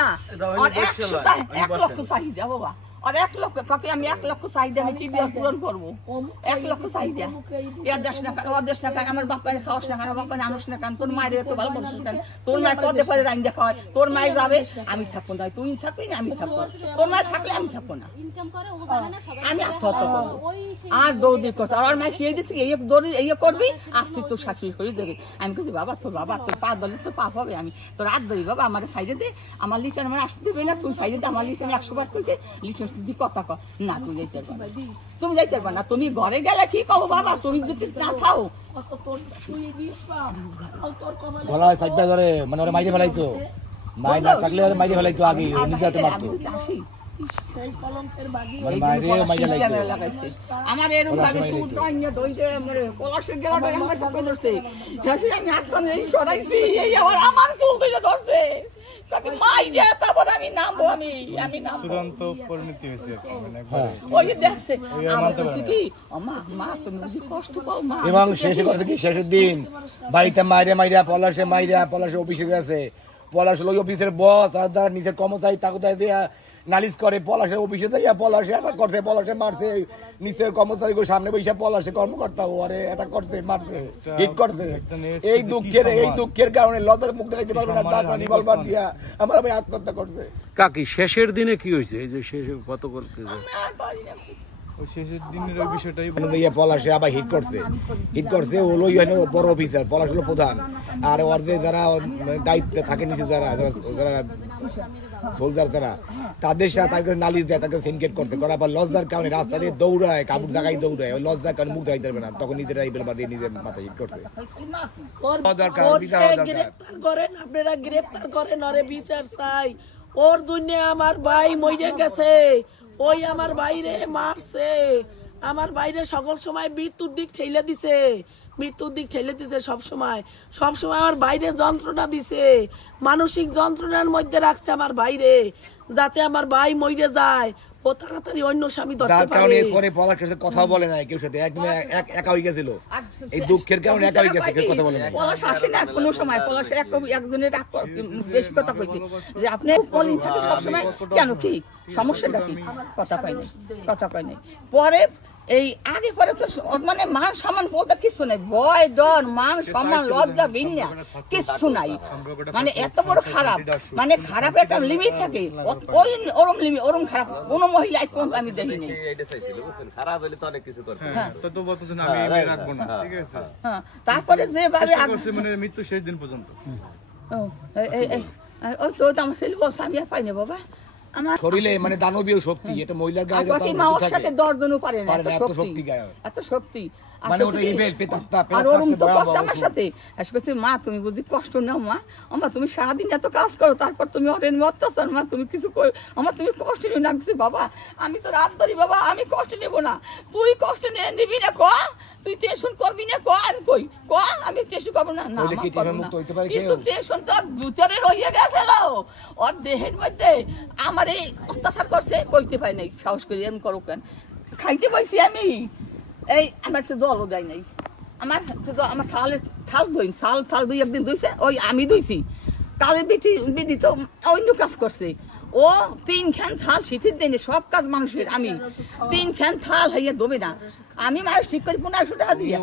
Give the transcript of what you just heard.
না আর 1 লক্ষ চাহিদা বাবা আর 1 লক্ষ কাকে আমি 1 লক্ষ চাহিদা আমি কি দিয়ে পূরণ করবো 1 লক্ষ চাহিদা এর দেশ না ওদের না আমার বাপারে খাওয়াস না আমার বাপারে আনস না কারণ তোর মায়ের এত ভালো বলছিস তোর মায়ের পদে পদে রাইন দেখা হয় তোর মায়ের যাবে আমি থাকবো না তুই থাকবি না আমি থাকবো তোর মায়ের থাকলে আমি থাকবো না আমি আত্মহত্যা করবো আর দৌড়ি করছে আর মায়ের খেয়ে দিচ্ছি এই দৌড়ি এই করবি আসতে তোর শাশুড়ি করে দেবে আমি বলছি বাবা তোর পা দলে তো পাপ হবে আমি তোর হাত ধরি বাবা আমার সাইডে দে আমার লিটার আমার আসতে দেবে না তুই সাইডে দে আমার লিটার 100 বার কইছে লিটার তুই কথা কর না তুই যাইতে পারবা তুমি যাইতে পারবা না তুমি ঘরে গেলে কি কও বাবা তুমি যদি না খাও বলা সাইডটা ধরে মানে ওরা মাইরে ফেলাইতো মাইরে না থাকলে ওরা মাইরে ফেলাইতো আগে নিজেতে মারতো আমার এরকম ভাবে সুর অন্য দইতে মরে পলাশের গেলাটা আমার সাথে ধরছে হাসি আমি হাত কানে এই সরাইছি এই আবার আমার চুল ধরে ধরছে তাকে মাই দে তারপর আমি নামবো আমি নামবো চূড়ান্ত পরিণতি হয়েছে মানে ওই দেখছে আমার কাছে কি মা তুমি বেশি কষ্ট পাও মা এবং শেষে কথা কি শেষের দিন বাড়িতে মাইরে পলাশে অফিসে গেছে পলাশ হলো অফিসের বস আর তার নিজের কর্মচারী তাকে দিয়া নালিশ করে পলাশের অফিসে যাইয়া পলাশে অ্যাটাক করছে পলাশে মারছে নিচের কর্মচারী সামনে বসে পলাশে কর্মকর্তা ওরে অ্যাটাক করছে মারছে হিট করছে এই দুঃখের কারণে লজ্জার মুখ দেখাইতে পারবে না তার পানি বলবার দিয়া আমার ভাই আত্মহত্যা করছে কাকি শেষের দিনে কি হয়েছে এই যে শেষে কত শেষের দিনের ওই বিষয়টাই পলাশে আবার হিট করছে ওই বড় অফিসার পলাশ হলো প্রধান আর ওর যে যারা দায়িত্বে থাকে নিচে যারা সোলজার যারা তাদের সাথে তাকে নালিশ দেয় তাকে সিনকেট করছে করার পর লজ্জার কারণে রাস্তা দিয়ে দৌড়ায় কাপড় জায়গায় দৌড়ায় ওই লজ্জার কারণে মুখ দেখাইতে পারবে না তখন নিজেরাই বেরবার দিয়ে নিজের মাথায় হিট করছে আপনারা গ্রেফতার করেন আরে বিচার চাই ওর জন্য আমার ভাই মরে গেছে ওই আমার বাইরে মারছে আমার বাইরে সকল সময় মৃত্যুর দিক ঠেলে দিছে সবসময় আমার বাইরে যন্ত্রণা দিছে মানসিক যন্ত্রণার মধ্যে রাখছে আমার বাইরে যাতে আমার ভাই মরে যায় ও তাড়াতাড়ি অন্য স্বামী ধরতে পারে পরে পলাশ কাছে কথা বলে না কেউ সাথে একদম একা হয়ে গেছিল এই দুঃখের কারণে একা হয়ে গেছে কেউ কথা বলে না পলাশ আসে না কোনো সময় পলাশ একজনের বেশি কথা কইছে যে আপনি বলেন থাকে সব সময় কেন কি সমস্যাটা কি কথা পাই নাই পরে এই আগে পরে তো মানে মান সম্মান বলতে কিছু নাই ভয় ডর মান সম্মান লজ্জা ঘৃণা কিছু নাই মানে এত বড় খারাপ মানে খারাপ একটা লিমিট থাকে ওই ওরম লিমিট ওরম খারাপ কোনো মহিলা আজ পর্যন্ত আমি দেখিনি খারাপ হলে তো অনেক কিছু করবে তো বলতেছেন আমি রাখবো না ঠিক আছে তারপরে যেভাবে মানে মৃত্যু শেষ দিন পর্যন্ত ওই তো আমার ছেলে বলছে আমি আর পাই না বাবা শরীরে মানে দানবীয় শক্তি এটা মহিলার গায়ে সাথে দর্জনও পারে না এত শক্তি মানে ওটা ইভেল পেতাত্তা আর ওরম তো কষ্ট আমার সাথে আসছে মা তুমি বুঝি কষ্ট নাও মা তুমি সারাদিন এত কাজ করো তারপর তুমি অরেন অত্যাচার মা তুমি কিছু আমার তুমি কষ্ট নিও না আমি কিছু বাবা আমি তো রাত ধরি বাবা আমি কষ্ট নেবো না তুই কষ্ট নিবি না তুই টেনশন করবি না আমি কই আমি টেনশন করবো না কিন্তু টেনশনটা ভিতরে রয়ে গেছিল ওর দেহের মধ্যে আমার এই অত্যাচার করছে কইতে পাই নাই সাহস করি এরকম করো কেন খাইতে পাইছি আমি এই আমার একটু জলও দেয় নাই আমার শালের থাল দুই একদিন ধুইছে ওই আমি ধুইছি কাজের বিটি তো অন্য কাজ করছে ও 3 খান থাল শীতের দিনে সব কাজ মানুষের আমি 3 খান থাল হইয়া দেবে না আমি মানুষ ঠিক করি 1500 টাকা দিয়ে